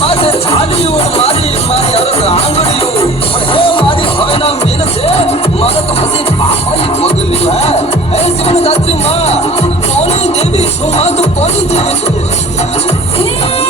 માથે છાડ્યું મારી મારી અરગ આંગળીયું પણ હે મારી હવે ના મેન છે મારે તો હસી બાપાઈ પગલ્યું હે જીવન દાત્રી માં કોની દેવી છું માં તો કોની દેવી છું